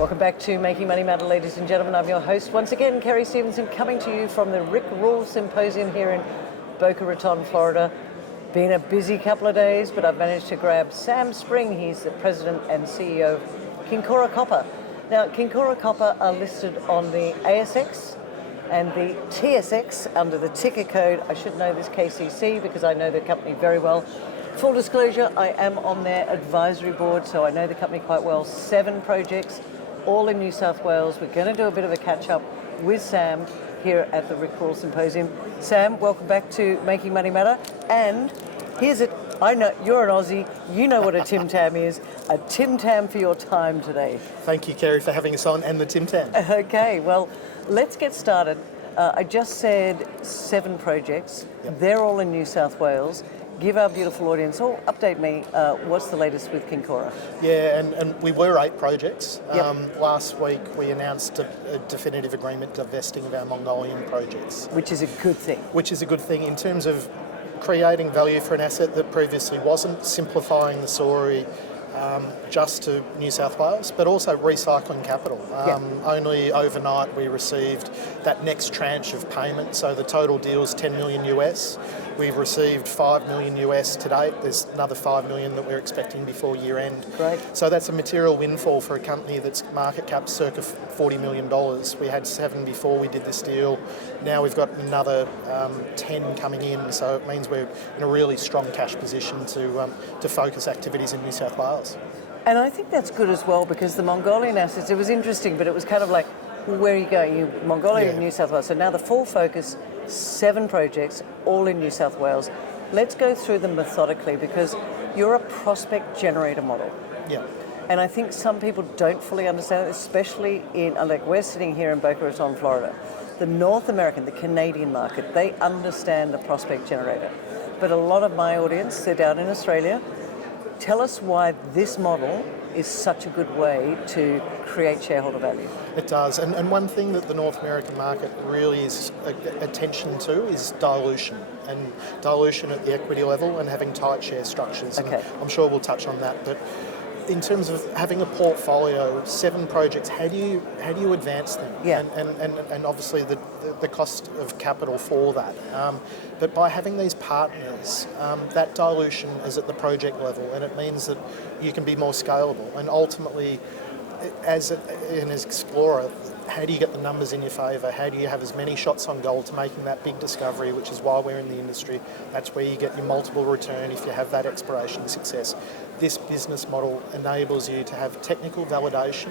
Welcome back to Making Money Matter, ladies and gentlemen. I'm your host once again, Kerry Stevenson, coming to you from the Rick Rule Symposium here in Boca Raton, Florida. Been a busy couple of days, but I've managed to grab Sam Spring. He's the president and CEO of Kincora Copper. Now, Kincora Copper are listed on the ASX and the TSX under the ticker code, I should know this, KCC, because I know the company very well. Full disclosure, I am on their advisory board, so I know the company quite well. 7 projects, all in New South Wales. We're going to do a bit of a catch-up with Sam here at the Rick Rule Symposium. Sam, welcome back to Making Money Matter. And here's it. I know you're an Aussie. You know what a Tim Tam is. A Tim Tam for your time today. Thank you, Kerry, for having us on, and the Tim Tam. Okay, well, let's get started. I just said 7 projects. Yep. They're all in New South Wales. Give our beautiful audience, or update me, what's the latest with Kincora? Yeah, and we were 8 projects. Yep. Last week we announced a definitive agreement divesting of our Mongolian projects. Which is a good thing. Which is a good thing in terms of creating value for an asset that previously wasn't, simplifying the story just to New South Wales, but also recycling capital. Only overnight we received that next tranche of payment, so the total deal is $10 million US. We've received $5 million US to date. There's another $5 million that we're expecting before year end. Great. So that's a material windfall for a company that's market cap circa $40 million. We had 7 before we did this deal. Now we've got another 10 coming in, so it means we're in a really strong cash position to focus activities in New South Wales. And I think that's good as well, because the Mongolian assets, it was interesting, but it was kind of like, well, where are you going? Mongolia and New South Wales. So now the full focus, 7 projects, all in New South Wales. Let's go through them methodically, because you're a prospect generator model. Yeah. And I think some people don't fully understand it, especially in, like we're sitting here in Boca Raton, Florida. The North American, the Canadian market, they understand the prospect generator. But a lot of my audience, they're down in Australia. Tell us why this model is such a good way to create shareholder value. It does, and one thing that the North American market really is attention to is dilution, and dilution at the equity level and having tight share structures. Okay. And I'm sure we'll touch on that, but in terms of having a portfolio, 7 projects, how do you advance them? Yeah. And obviously the cost of capital for that. But by having these partners, that dilution is at the project level, and it means that you can be more scalable. And ultimately, as an explorer, how do you get the numbers in your favour? How do you have as many shots on goal to making that big discovery, which is why we're in the industry? That's where you get your multiple return if you have that exploration success. This business model enables you to have technical validation,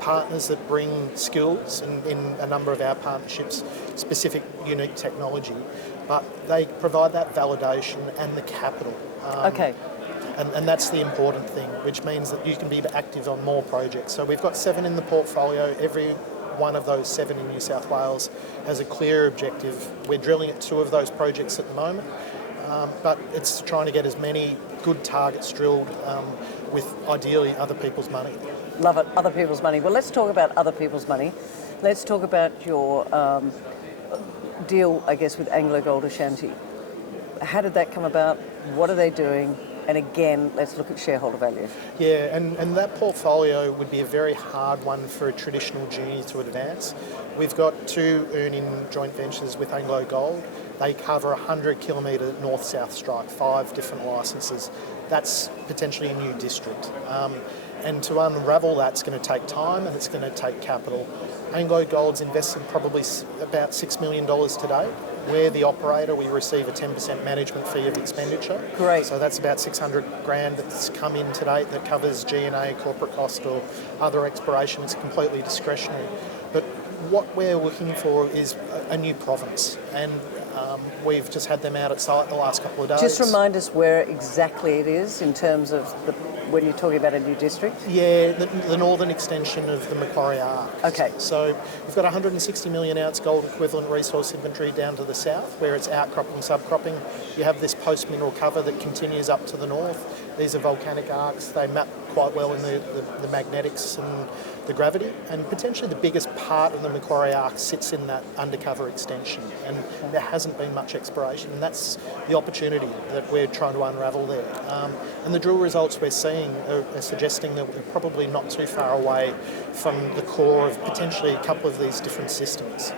partners that bring skills, in a number of our partnerships, specific unique technology, but they provide that validation and the capital. Okay. And that's the important thing, which means that you can be active on more projects. So we've got 7 in the portfolio. Every one of those 7 in New South Wales has a clear objective. We're drilling at 2 of those projects at the moment, but it's trying to get as many good targets drilled with ideally other people's money. Love it, other people's money. Well, let's talk about other people's money. Let's talk about your deal, I guess, with AngloGold Ashanti. How did that come about? What are they doing? And again, let's look at shareholder value. Yeah, and that portfolio would be a very hard one for a traditional junior to advance. We've got 2 earning joint ventures with AngloGold. They cover a 100-kilometre north-south strike, 5 different licences. That's potentially a new district. And to unravel that's going to take time, and it's going to take capital. AngloGold's invested probably about $6 million today. We're the operator. We receive a 10% management fee of expenditure. Great. So that's about 600 grand that's come in to date that covers G&A, corporate cost, or other exploration. It's completely discretionary. But what we're looking for is a new province, and we've just had them out at site the last couple of days. Just remind us where exactly it is in terms of when you're talking about a new district? Yeah, the northern extension of the Macquarie Arc. Okay. So we've got 160 million ounce gold equivalent resource inventory down to the south, where it's outcropping, subcropping. You have this post-mineral cover that continues up to the north. These are volcanic arcs. They map quite well in the magnetics and the gravity, and potentially the biggest part of the Macquarie arc sits in that undercover extension, and there hasn't been much exploration, and that's the opportunity that we're trying to unravel there. And the drill results we're seeing are suggesting that we're probably not too far away from the core of potentially a couple of these different systems.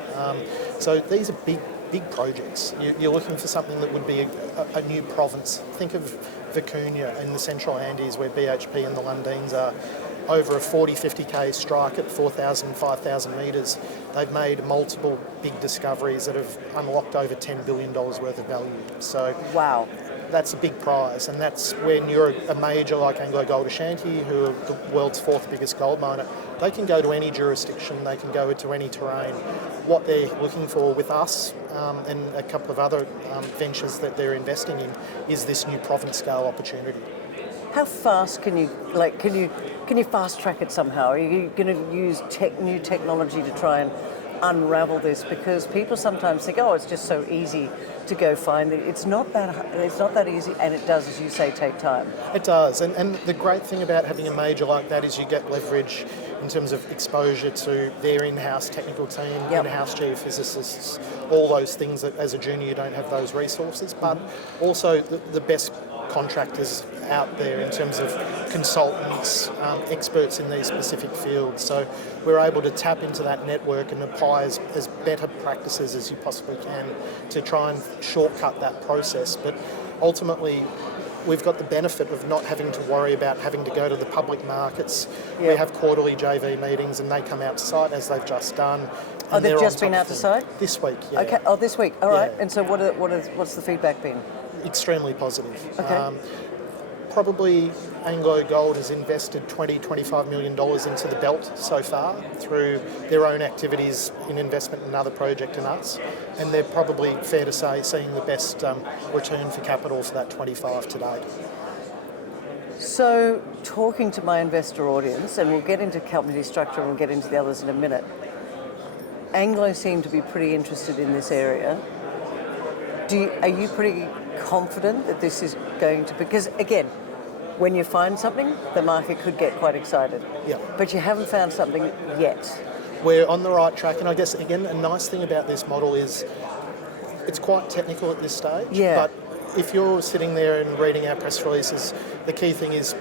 So these are big projects. You're looking for something that would be a new province. Think of Vicuña in the Central Andes, where BHP and the Lundins are, over a 40-50k strike at 4,000, 5,000 metres. They've made multiple big discoveries that have unlocked over $10 billion worth of value. So wow, that's a big prize, and that's when you're a major like Anglo Gold Ashanti, who are the world's fourth biggest gold miner. They can go to any jurisdiction, they can go to any terrain. What they're looking for with us and a couple of other ventures that they're investing in is this new province scale opportunity. how fast can you fast track it somehow? Are you going to use new technology to try and unravel this? Because people sometimes think, oh, it's just so easy to go find it. It's not that easy, and it does, as you say, take time. It does, and the great thing about having a major like that is you get leverage in terms of exposure to their in-house technical team, in-house geophysicists, all those things that as a junior you don't have those resources, but also the best contractors out there in terms of consultants, experts in these specific fields. So we're able to tap into that network and apply as better practices as you possibly can to try and shortcut that process. But ultimately, we've got the benefit of not having to worry about having to go to the public markets. We have quarterly JV meetings and they come out to site as they've just done. Oh, they've just been out to site? This week, yeah. Okay, oh, this week, all right. And so what's the feedback been? Extremely positive. Okay. Probably Anglo Gold has invested $20-25 million into the belt so far through their own activities in investment in another project and us, and they're probably, fair to say, seeing the best return for capital for that 25 to date. So, talking to my investor audience, and we'll get into company structure and we'll get into the others in a minute, Anglo seem to be pretty interested in this area. Are you pretty confident that this is going to, because again, when you find something, the market could get quite excited. Yeah. But you haven't found something yet. We're on the right track, and I guess, again, a nice thing about this model is it's quite technical at this stage. Yeah. But if you're sitting there and reading our press releases, the key thing is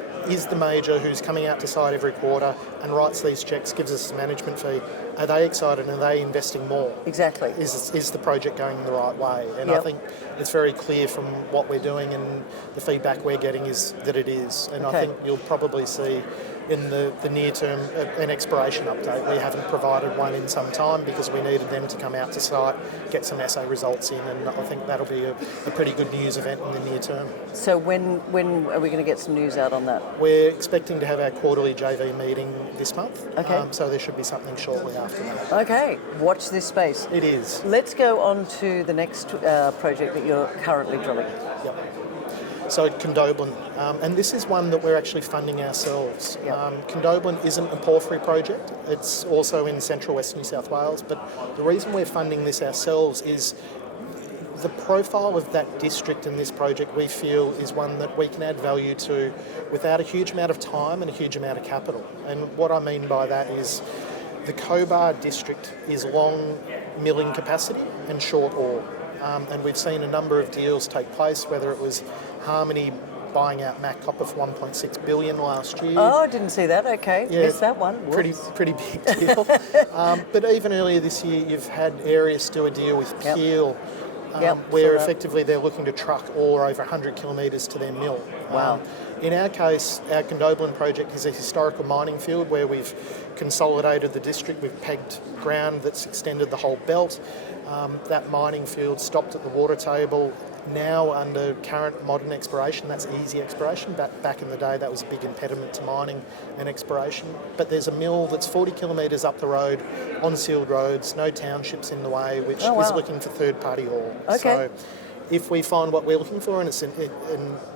the major who's coming out to site every quarter and writes these checks, gives us a management fee, are they excited and are they investing more? Exactly. Is the project going the right way? And I think it's very clear from what we're doing and the feedback we're getting is that it is. And I think you'll probably see in the near term an exploration update. We haven't provided one in some time because we needed them to come out to site, get some assay results in, and I think that'll be a pretty good news event in the near term. So when are we going to get some news out on that? We're expecting to have our quarterly JV meeting this month. Okay. So there should be something shortly after that. Okay, watch this space. It is. Let's go on to the next project that you're currently drilling. Yep. So Condobolin, and this is one that we're actually funding ourselves. Condobolin isn't a porphyry project, it's also in central west New South Wales, but the reason we're funding this ourselves is the profile of that district in this project we feel is one that we can add value to without a huge amount of time and a huge amount of capital. And what I mean by that is the Cobar district is long milling capacity and short ore. And we've seen a number of deals take place, whether it was Harmony buying out Mac Copper for $1.6 billion last year. Oh, I didn't see that. Okay, missed that one. Pretty big deal. But even earlier this year, you've had Arius do a deal with Peel, where effectively they're looking to truck ore over 100 kilometres to their mill. Wow. In our case, our Condobolin project is a historical mining field where we've consolidated the district, we've pegged ground that's extended the whole belt. That mining field stopped at the water table. Now, under current modern exploration, that's easy exploration. Back in the day, that was a big impediment to mining and exploration. But there's a mill that's 40 kilometres up the road, on sealed roads, no townships in the way, which is looking for third-party ore. Okay. So if we find what we're looking for, and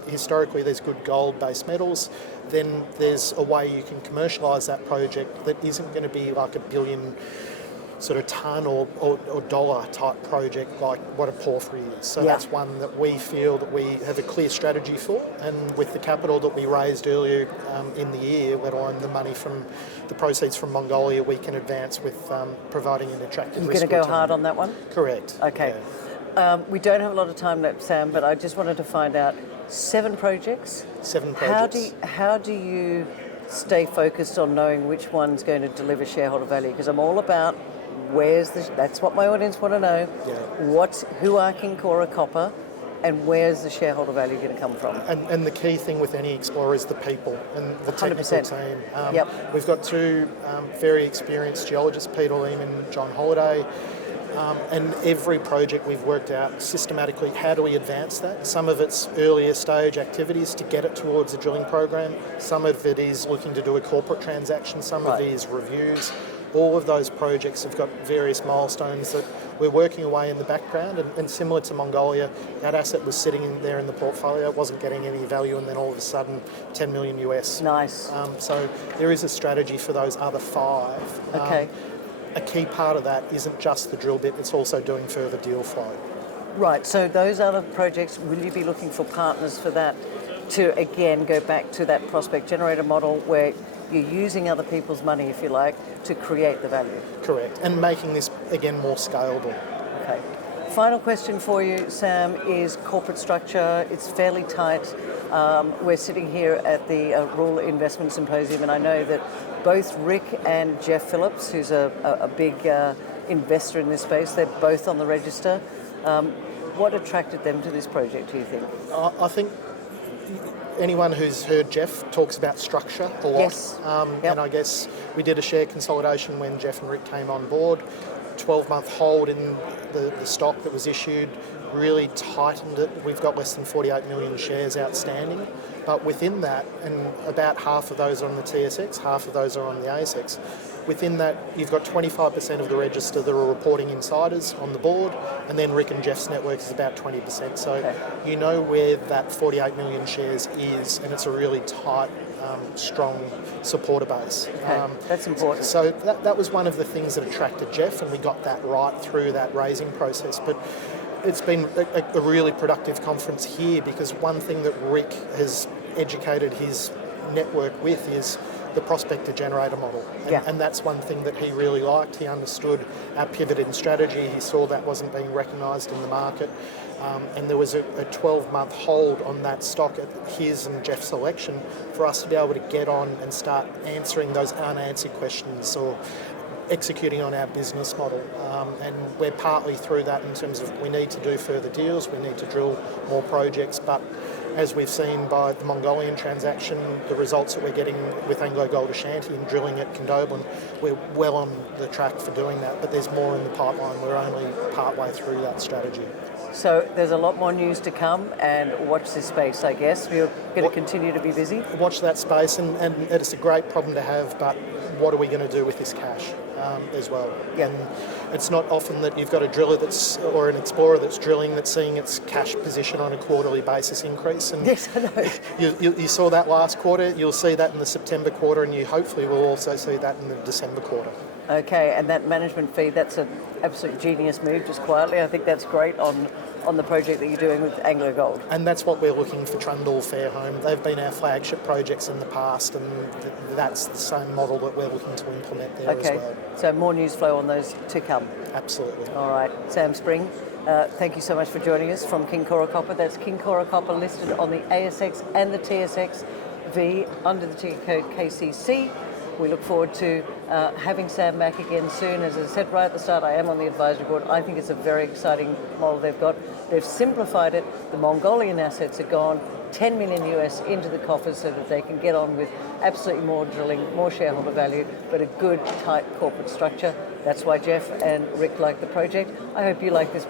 historically there's good gold-based metals, then there's a way you can commercialise that project that isn't going to be like $1 billion sort of ton or dollar type project like what a porphyry is. So Yeah. that's one that we feel that we have a clear strategy for, and with the capital that we raised earlier in the year, let alone the money from the proceeds from Mongolia, we can advance with providing an attractive You're risk going to go return. hard on that one? Correct. Okay. Yeah. We don't have a lot of time left, Sam, but I just wanted to find out 7 projects. 7 projects. How do you stay focused on knowing which one's going to deliver shareholder value? Because I'm all about that's what my audience want to know. Yeah. Who are Kincora Copper, and where's the shareholder value going to come from? And the key thing with any explorer is the people and the technical 100%. team. Yep. We've got 2 very experienced geologists, Peter Lehman and John Holliday. And every project we've worked out systematically, how do we advance that? Some of it's earlier stage activities to get it towards a drilling program. Some of it is looking to do a corporate transaction. Some of it is reviews. All of those projects have got various milestones that we're working away in the background, and similar to Mongolia, that asset was sitting in there in the portfolio, wasn't getting any value, and then all of a sudden 10 million US. Nice. So there is a strategy for those other 5. Okay. A key part of that isn't just the drill bit, it's also doing further deal flow. Right, so those other projects, will you be looking for partners for that to, again, go back to that prospect generator model where you're using other people's money, if you like, to create the value? Correct, and making this, again, more scalable. Okay. Final question for you, Sam, is corporate structure. It's fairly tight. We're sitting here at the Rule Investment Symposium, and I know that both Rick and Jeff Phillips, who's a big investor in this space, they're both on the register. What attracted them to this project, do you think? I think anyone who's heard Jeff talks about structure a lot. Yes. And I guess we did a share consolidation when Jeff and Rick came on board. 12-month hold in the stock that was issued really tightened it. We've got less than 48 million shares outstanding. But within that, and about half of those are on the TSX, half of those are on the ASX, within that you've got 25% of the register that are reporting insiders on the board, and then Rick and Jeff's network is about 20%. So you know where that 48 million shares is, and it's a really tight, strong supporter base. Okay. That's important. So that was one of the things that attracted Jeff, and we got that right through that raising process. But it's been a really productive conference here, because one thing that Rick has educated his network with is the prospector generator model. And that's one thing that he really liked. He understood our pivot in strategy. He saw that wasn't being recognised in the market. And there was a 12-month hold on that stock at his and Jeff's election for us to be able to get on and start answering those unanswered questions or executing on our business model. And we're partly through that in terms of we need to do further deals, we need to drill more projects, but as we've seen by the Mongolian transaction, the results that we're getting with Anglo Gold Ashanti and drilling at Condobolin, we're well on the track for doing that, but there's more in the pipeline. We're only partway through that strategy. So there's a lot more news to come, and watch this space, I guess. We're going to continue to be busy. Watch that space, and it's a great problem to have, but what are we going to do with this cash as well? Yeah. And it's not often that you've got a driller or an explorer that's drilling that's seeing its cash position on a quarterly basis increase. And yes, I know. You saw that last quarter, you'll see that in the September quarter, and you hopefully will also see that in the December quarter. Okay, and that management fee, that's an absolute genius move, just quietly. I think that's great on the project that you're doing with Anglo Gold. And that's what we're looking for Trundle, Fairholme. They've been our flagship projects in the past, and that's the same model that we're looking to implement there as well. So more news flow on those to come. Absolutely. All right, Sam Spring, thank you so much for joining us from Kincora Copper. That's Kincora Copper, listed on the ASX and the TSXV under the ticker code KCC. We look forward to having Sam back again soon. As I said right at the start, I am on the advisory board. I think it's a very exciting model they've got. They've simplified it. The Mongolian assets are gone, 10 million US into the coffers so that they can get on with absolutely more drilling, more shareholder value, but a good, tight corporate structure. That's why Jeff and Rick like the project. I hope you like this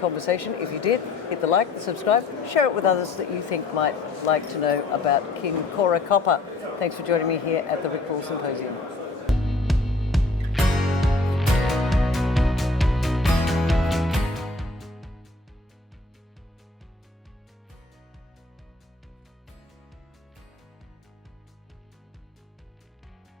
conversation. If you did, hit the like, the subscribe, share it with others that you think might like to know about Kincora Copper. Thanks for joining me here at the Rick Rule Symposium.